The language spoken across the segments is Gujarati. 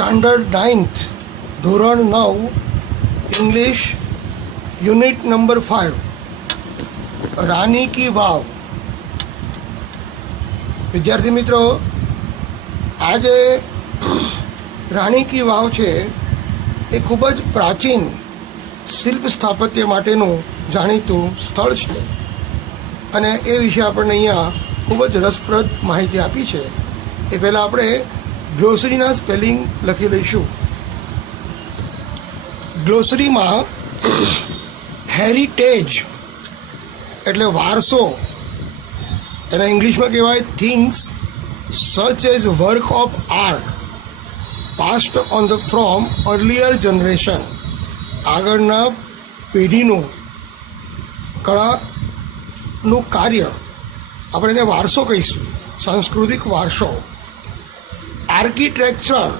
સ્ટાન્ડર્ડ 9th ધોરણ 9 ઇંગ્લિશ યુનિટ નંબર 5 રાની કી વાવ. વિદ્યાર્થી મિત્રો, આજે રાણી કી વાવ છે એ ખૂબ જ પ્રાચીન શિલ્પ સ્થાપત્ય માટેનું જાણીતું સ્થળ છે અને એ વિશે આપણને અહીંયા ખૂબ જ રસપ્રદ માહિતી આપી છે. એ પહેલાં આપણે ગ્લોસરીના સ્પેલિંગ લખી લઈશું. ગ્લોસરીમાં હેરિટેજ એટલે વારસો, એના ઇંગ્લિશમાં કહેવાય things such as work of art passed on the from earlier generation. આગળના પેઢીનું કળાનું કાર્ય, આપણે એને વારસો કહીશું, સાંસ્કૃતિક વારસો. આર્કિટેક્ચર,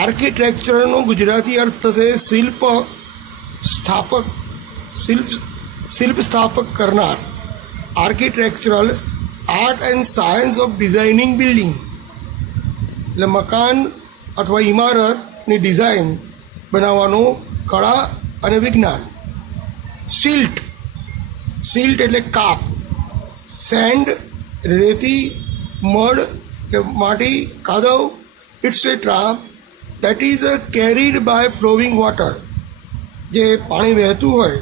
આર્કિટેક્ચરનો ગુજરાતી અર્થ થશે શિલ્પ સ્થાપક, શિલ્પ સ્થાપક કરનાર. Architectural art and science of designing building એટલે મકાન અથવા ઇમારતની ડિઝાઇન બનાવવાનું કળા અને વિજ્ઞાન. સિલ્ટ, સિલ્ટ એટલે કાપ. સેન્ડ રેતી, મડ એટલે માટી, કાદવ, etcetera that is carried by flowing water. જે પાણી વહેતું હોય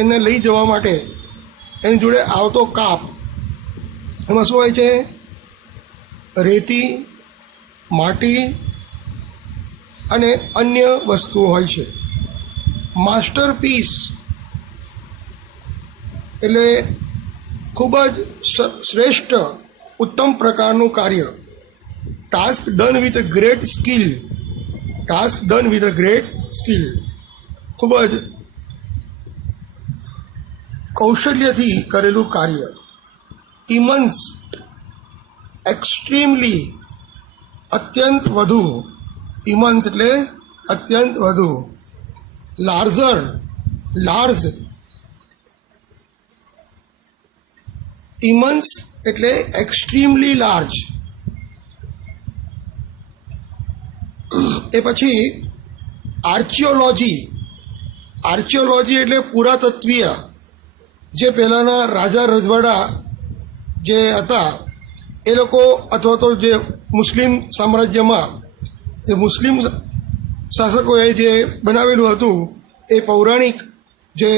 એને લઈ જવા માટે એની જોડે આવતો કાપ. એમાં શું હોય છે? રેતી, માટી અને અન્ય વસ્તુઓ હોય છે. માસ્ટરપીસ એટલે ખૂબ જ શ્રેષ્ઠ ઉત્તમ પ્રકારનું કાર્ય. Task done with a great skill, task done with a great skill, ખૂબ જ કૌશલ્યથી કરેલું કાર્ય. ઇમન્સ એક્સ્ટ્રીમલી અત્યંત વધુ, ઇમન્સ એટલે અત્યંત વધુ. Larger, large. ઇમન્સ એટલે એક્સ્ટ્રીમલી લાર્જ. એ પછી આર્ચિયોલોજી, આર્ચિયોલોજી એટલે પુરાતત્વીય. જે પહેલાંના રાજા રજવાડા જે હતા એ લોકો, અથવા તો જે મુસ્લિમ સામ્રાજ્યમાં જે મુસ્લિમ શાસકોએ જે બનાવેલું હતું એ પૌરાણિક જે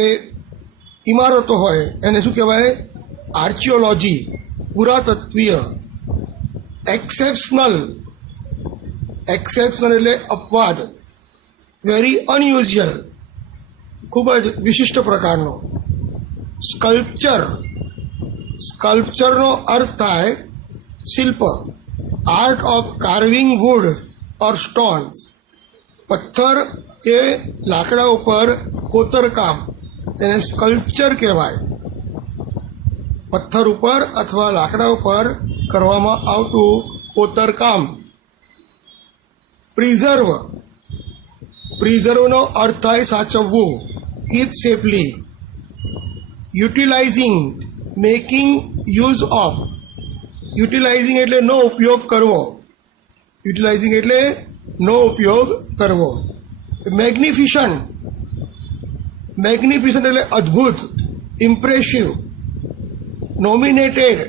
ઇમારતો હોય એને શું કહેવાય? આર્ચિયોલોજી, પુરાતત્વીય. એક્સેપ્શનલ, એક્સેપ્શનલ એટલે અપવાદ. વેરી અનયુઝ્યુઅલ, ખૂબ જ વિશિષ્ટ પ્રકારનો. સ્કલ્પચર, સ્કલ્પચરનો અર્થ થાય શિલ્પ. Art of carving wood or stones. પથ્થર કે લાકડા ઉપર કોતરકામ, એને સ્કલ્પચર કહેવાય. પથ્થર ઉપર અથવા લાકડા ઉપર કરવામાં આવતું કોતરકામ. પ્રિઝર્વ, પ્રિઝર્વનો અર્થ થાય સાચવવું, keep safely. Utilising, making use of. Utilising એટલે નો ઉપયોગ કરવો, યુટિલાઇઝિંગ એટલે નો ઉપયોગ કરવો. મેગ્નિફિશન્ટ, મેગ્નિફિશન્ટ એટલે અદ્ભુત, ઇમ્પ્રેસિવ. નોમિનેટેડ,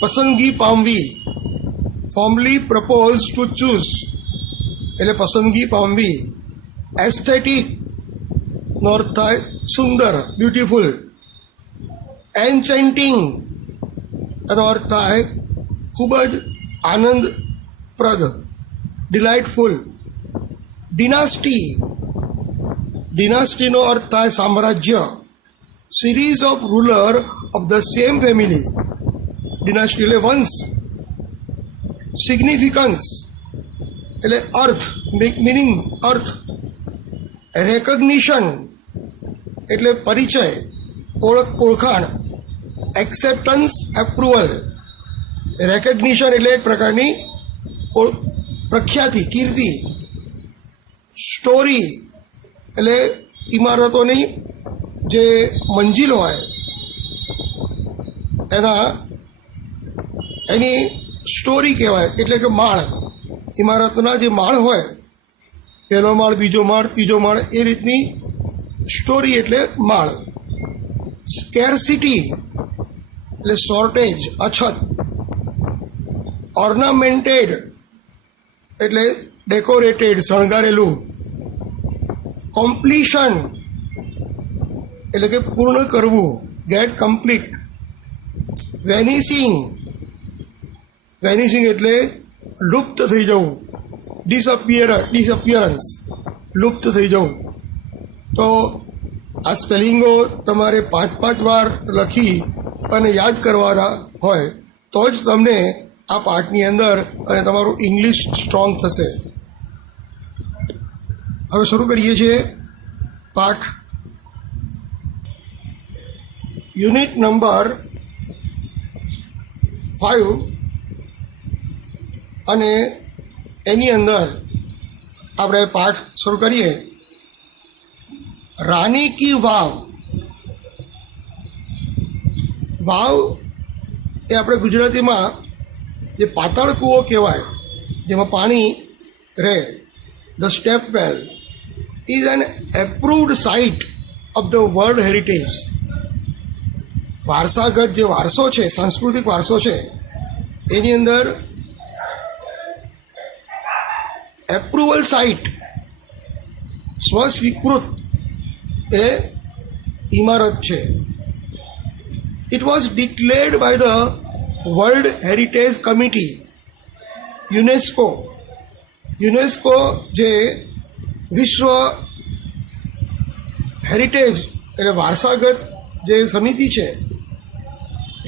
પસંદગી પામવી. ફોર્મલી પ્રપોઝ ટુ ચૂઝ એટલે પસંદગી પામવી. એસ્થેટિક નો અર્થ થાય સુંદર, બ્યુટિફુલ. એન્ચેન્ટિંગ એનો અર્થ થાય ખૂબ જ આનંદપ્રદ, ડિલાઇટફુલ. ડિનાસ્ટી, ડિનાસ્ટીનો અર્થ થાય સામ્રાજ્ય. Series of ruler of the same family. Dynasty એટલે વંશ. સિગ્નિફિકન્સ એટલે અર્થ, મિનિંગ, અર્થ. રેકગ્નિશન એટલે પરિચય, ઓળખાણ. Acceptance, approval. રેકગ્નિશન એટલે એક પ્રકારની પ્રખ્યાતિ, કીર્તિ. સ્ટોરી એટલે ઇમારતોની જે મંજિલ હોય એની સ્ટોરી કહેવાય, એટલે કે માળ. ઇમારતના જે માળ હોય, પહેલો માળ, બીજો માળ, ત્રીજો માળ, એ રીતની સ્ટોરી એટલે માળ. સ્કેરસિટી એટલે શોર્ટેજ, અછત. ઓર્નામેન્ટેડ એટલે ડેકોરેટેડ, શણગારેલું. કોમ્પ્લીશન એટલે કે પૂર્ણ કરવું, ગેટ કમ્પ્લીટ. વેનિશિંગ, વેનિશિંગ એટલે લુપ્ત થઈ જવું. ડિસઅપિયરન્સ, લુપ્ત થઈ જવું. તો આ સ્પેલિંગો તમારે 5-5 વાર લખી અને યાદ કરવાના હોય તો જ તમને આ પાઠની અંદર અને તમારું ઇંગ્લિશ સ્ટ્રોંગ થશે. હવે શરૂ કરીએ છીએ પાઠ. યુનિટ નંબર 5 અને એની અંદર આપણે પાઠ શરૂ કરીએ. રાની કી વાવ. વાવ એ આપણે ગુજરાતીમાં જે પાતાળ કૂવો કહેવાય, જેમાં પાણી રહે, the step well is an approved site of the World heritage. વારસાગત જે વારસો છે, સાંસ્કૃતિક વારસો છે, એની અંદર એપ્રુવલ સાઇટ, સ્વસ્વીકૃત એ ઇમારત છે. It was declared by the World Heritage Committee, UNESCO. UNESCO જે વિશ્વ હેરિટેજ એટલે વારસાગત જે સમિતિ છે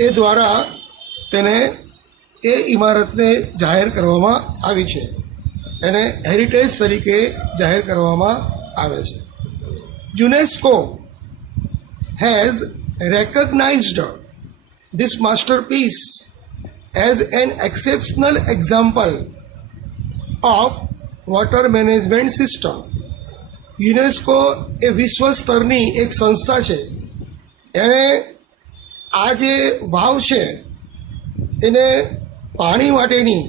એ દ્વારા તેને એ ઇમારતને જાહેર કરવામાં આવી છે, એને હેરિટેજ તરીકે જાહેર કરવામાં આવે છે. UNESCO has recognized this masterpiece as an exceptional example of water management system. UNESCO એ વિશ્વ સ્તરની એક સંસ્થા છે. એણે આ જે વાવ છે એને પાણી માટેની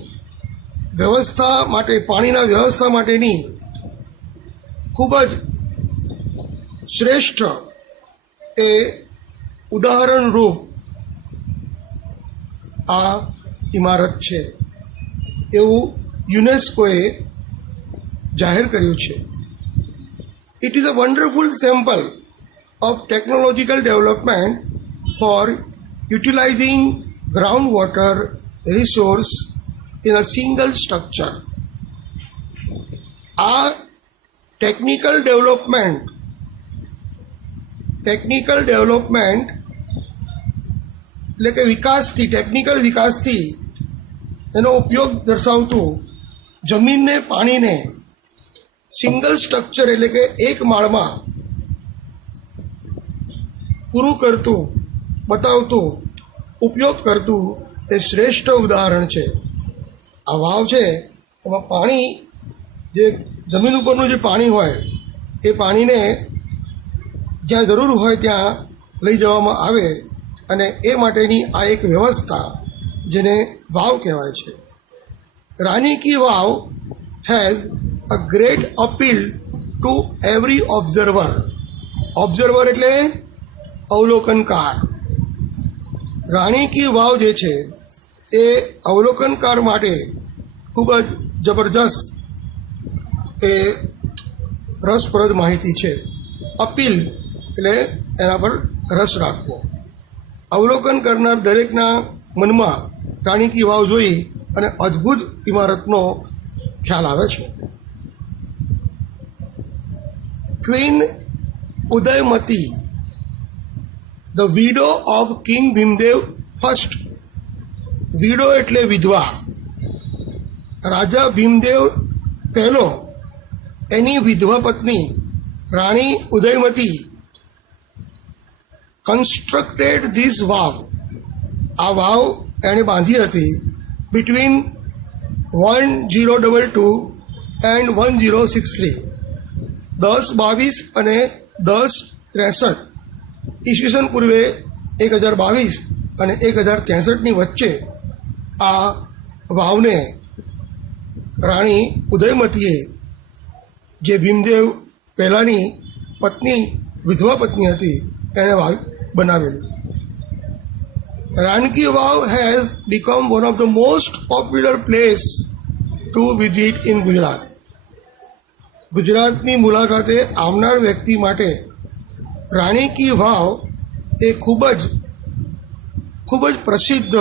વ્યવસ્થા માટે, પાણીના વ્યવસ્થા માટેની ખૂબ જ શ્રેષ્ઠ એ ઉદાહરણરૂપ આ ઇમારત છે એવું યુનેસ્કોએ જાહેર કર્યું છે. It is a wonderful sample of technological development for utilizing groundwater resource in a single structure. આ ટેકનિકલ ડેવલપમેન્ટ એટલે કે વિકાસથી, ટેકનિકલ વિકાસથી એનો ઉપયોગ દર્શાવતું જમીનને, પાણીને સિંગલ સ્ટ્રક્ચર એટલે કે એક માળમાં પૂરું કરતું, બતાવતું, ઉપયોગ કરતું એ શ્રેષ્ઠ ઉદાહરણ છે. આ વાવ છે એમાં પાણી, જે જમીન ઉપરનું જે પાણી હોય એ પાણીને જ્યાં જરૂર હોય ત્યાં લઈ જવામાં આવે અને એ માટેની આ એક વ્યવસ્થા જેને વાવ કહેવાય છે. Rani ki Vav has a great appeal to every observer. Observer એટલે અવલોકનકાર. રાણી કી વાવ જે છે એ અવલોકનકાર માટે ખૂબ જ જબરજસ્ત એ રસપ્રદ માહિતી છે. અપીલ એટલે એના પર રસ રાખવો. અવલોકન કરનાર દરેકના મનમાં રાણી કી વાવ જોઈ અને અદ્ભુત ઇમારતનો ખ્યાલ આવે છે. Queen Udayamati, the widow of king Bhimdev first. Widow એટલે વિધવા. રાજા ભીમદેવ પહેલો એની વિધવા પત્ની રાણી ઉદયમતી કન્સ્ટ્રક્ટેડ ધીસ વાવ. આ વાવ એણે બાંધી હતી બિટવીન 1022 એન્ડ 1063. 1022 અને 1063 ઈસવીસન પૂર્વે 1022 અને 1063ની વચ્ચે આ વાવને રાણી ઉદયમતીએ જે ભીમદેવ પહેલાંની પત્ની વિધવા પત્ની હતી એણે વાવ બનાવેલી. Rani ki Vav has become one of the most popular place to visit in Gujarat. ગુજરાતની મુલાકાતે આવનાર વ્યક્તિ માટે રાણી કી વાવ એ ખૂબ જ પ્રસિદ્ધ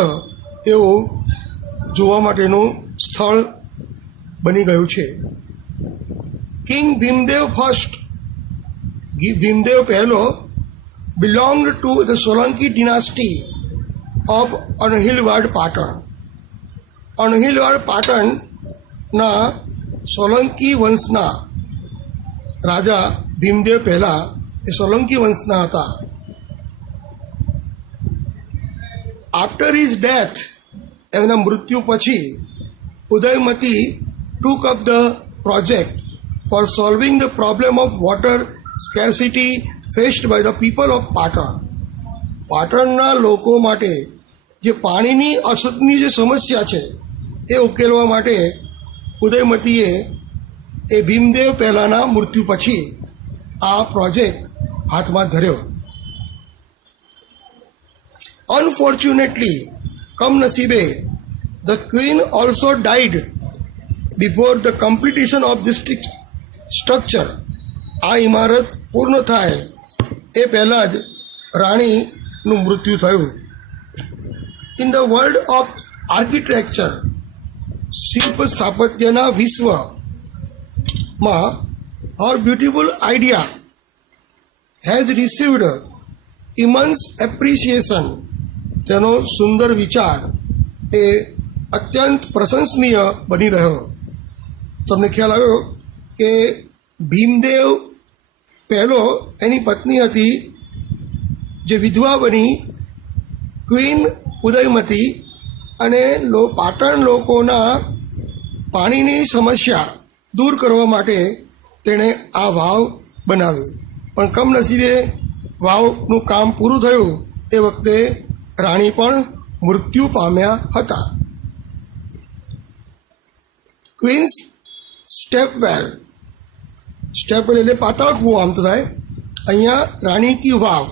એવું જોવા માટેનું સ્થળ બની ગયું છે. કિંગ ભીમદેવ ફર્સ્ટ, ભીમદેવ પહેલો, belonged to the Solanki dynasty of Anhilwad Patan. Anhilwad પાટણના સોલંકી વંશના રાજા ભીમદેવ પહેલા એ સોલંકી વંશના હતા. આફ્ટર હિઝ ડેથ, એમના મૃત્યુ પછી Udayamati took up the project for solving the problem of water scarcity faced by the people of Patan. પાટણના લોકો માટે જે પાણીની અછતની જે સમસ્યા છે એ ઉકેલવા માટે ઉદયમતીએ એ ભીમદેવ પહેલાંના મૃત્યુ પછી આ પ્રોજેક્ટ હાથમાં ધર્યો. અનફોર્ચ્યુનેટલી, કમનસીબે, the queen also died before the completion of this structure. આ ઇમારત પૂર્ણ થાય એ પહેલાં જ રાણીનું મૃત્યુ થયું. In the world of architecture, શિલ્પ સ્થાપત્યના વિશ્વમાં her beautiful idea has received immense appreciation. તેનો સુંદર વિચાર એ અત્યંત પ્રશંસનીય બની રહ્યો. તમને ખ્યાલ આવ્યો કે ભીમદેવ પહેલો એની પત્ની હતી જે વિધવા બની ક્વીન ઉદયમતી, અને પાટણ લોકોના પાણીની સમસ્યા દૂર કરવા માટે તેણે આ વાવ બનાવી. પણ કમનસીબે વાવનું કામ પૂરું થયું એ વખતે રાણી પણ મૃત્યુ પામ્યા હતા. ક્વીન્સ સ્ટેપવેલ, સ્ટેપવેલ એટલે પાતાળ કૂવો આમ તો થાય. અહીંયા રાણી કી વાવ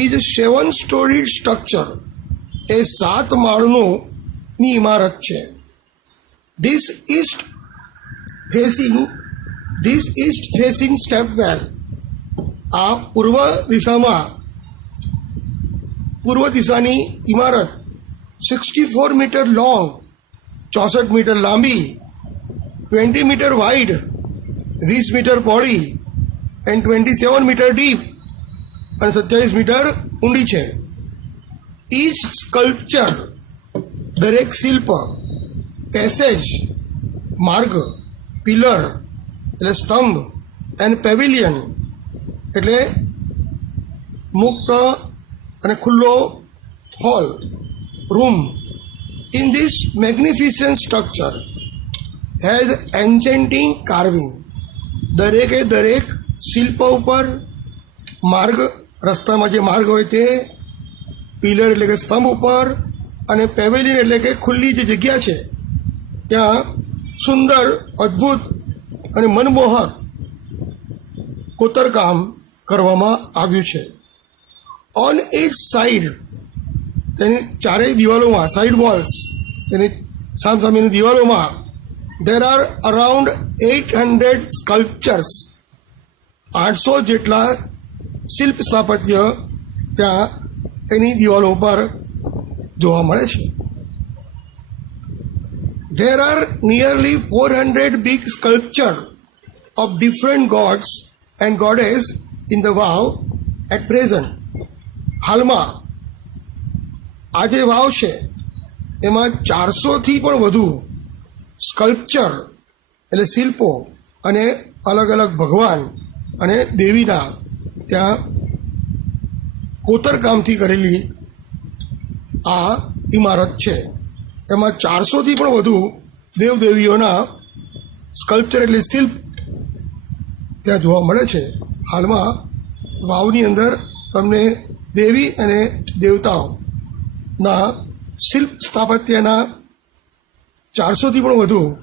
ઇઝ 7 સ્ટોરીડ સ્ટ્રક્ચર, એ 7 માળની ઇમારત છે. ધીસ ઇસ્ટ ફેસિંગ સ્ટેપવેલ, આ પૂર્વ દિશાની ઇમારત 64 મીટર લોંગ, 64 મીટર લાંબી, 20 મીટર વાઇડ, 20 મીટર પહોળી, એન્ડ 27 મીટર ડીપ, અને 27 મીટર ઊંડી છે. ઈચ સ્કલ્પચર, દરેક શિલ્પ, પેસેજ, માર્ગ, પિલર એટલે સ્તંભ, એન્ડ પેવિલિયન એટલે મુક્ત અને ખુલ્લો hall, room. In this magnificent structure has enchanting carving. દરેકે દરેક શિલ્પ ઉપર માર્ગ, રસ્તામાં જે માર્ગ હોય તે, પિલર એટલે કે સ્તંભ ઉપર, અને પેવેલિયન એટલે કે ખુલ્લી જે જગ્યા છે ત્યાં સુંદર, અદ્ભુત અને મનમોહક કોતરકામ કરવામાં આવ્યું છે. ઓન ઇટ્સ સાઇડ, તેની ચારેય દિવાલોમાં, સાઇડ વોલ્સ, તેની સામસામેની દિવાલોમાં દેર આર અરાઉન્ડ 800 સ્કલ્પચર્સ, 800 જેટલા શિલ્પ સ્થાપત્ય ત્યાં એની દિવાલો પર જોવા મળે છે. There are nearly 400 big sculptures of different gods and goddess in the Vav at present. હાલમાં આ જે વાવ છે એમાં 400થી પણ વધુ સ્કલ્પચર એટલે શિલ્પો અને અલગ અલગ ભગવાન અને દેવીના ત્યાં કોતરકામથી કરેલી આ ઇમારત છે. એમાં 400થી પણ વધુ દેવદેવીઓના સ્કલ્પચર એટલે શિલ્પ ત્યાં જોવા મળે છે. હાલમાં વાવની અંદર તમને દેવી અને દેવતાઓના શિલ્પ સ્થાપત્યના 400થી પણ વધુ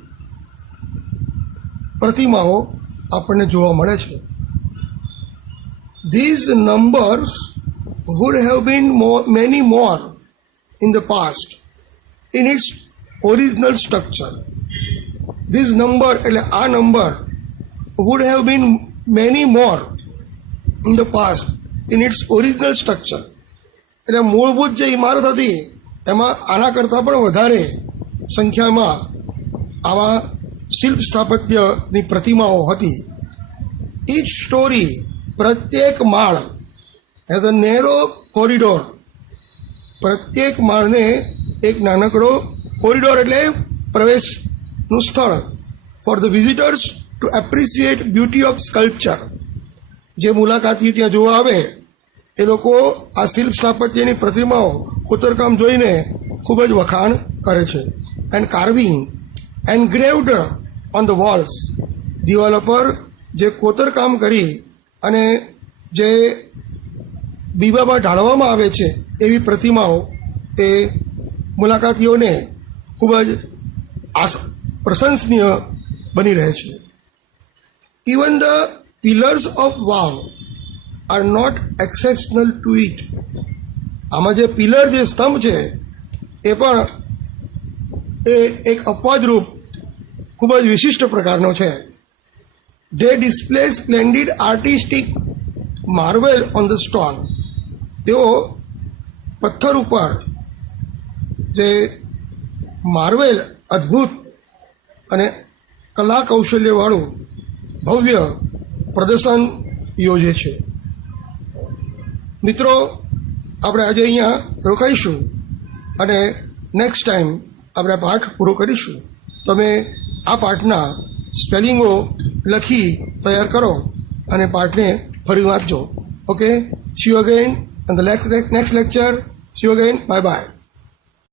પ્રતિમાઓ આપણને જોવા મળે છે. These numbers would have been many more in the past in its original structure. This number, એટલે આ number would have been many more in the past in its original structure. એટલે મૂળભૂત જે ઇમારત હતી એમાં આના કરતાં પણ વધારે સંખ્યામાં આવા શિલ્પ સ્થાપત્યની પ્રતિમાઓ હતી. ઈચ સ્ટોરી, પ્રત્યેક માળ, હેઝ અ નેરો કોરિડોર, પ્રત્યેક માળને એક નાનકડો કોરિડોર એટલે પ્રવેશનું સ્થળ for the visitors to appreciate beauty of sculpture. જે મુલાકાતી ત્યાં જોવા આવે એ લોકો આ શિલ્પ સ્થાપત્યની પ્રતિમાઓ કોતરકામ જોઈને ખૂબ જ વખાણ કરે છે. And carving engraved on the walls, દિવાલો પર જે કોતરકામ કરી અને જે બીબામાં ઢાળવામાં આવે છે એવી પ્રતિમાઓ એ મુલાકાતીઓને ખૂબ જ પ્રશંસનીય બની રહે છે. ઇવન ધ પિલર્સ ઓફ વાવ are not exceptional to it. આમાં જે પિલર, જે સ્તંભ છે એ પણ એ એક અપવાદરૂપ ખૂબ જ વિશિષ્ટ પ્રકારનો છે. They display splendid artistic marvel on the stone. તેઓ પથ્થર ઉપર જે માર્વેલ, અદ્ભુત અને કલા કૌશલ્યવાળું ભવ્ય પ્રદર્શન યોજે છે. મિત્રો, આપણે આજે અહીંયા રોકાઈશું અને નેક્સ્ટ ટાઈમ આપણે પાઠ પૂરો કરીશું. તમે આ પાઠના સ્પેલિંગો લખી તૈયાર કરો અને પાઠને ફરી વાંચજો. Okay, see you again and the next lecture. See you again. Bye by.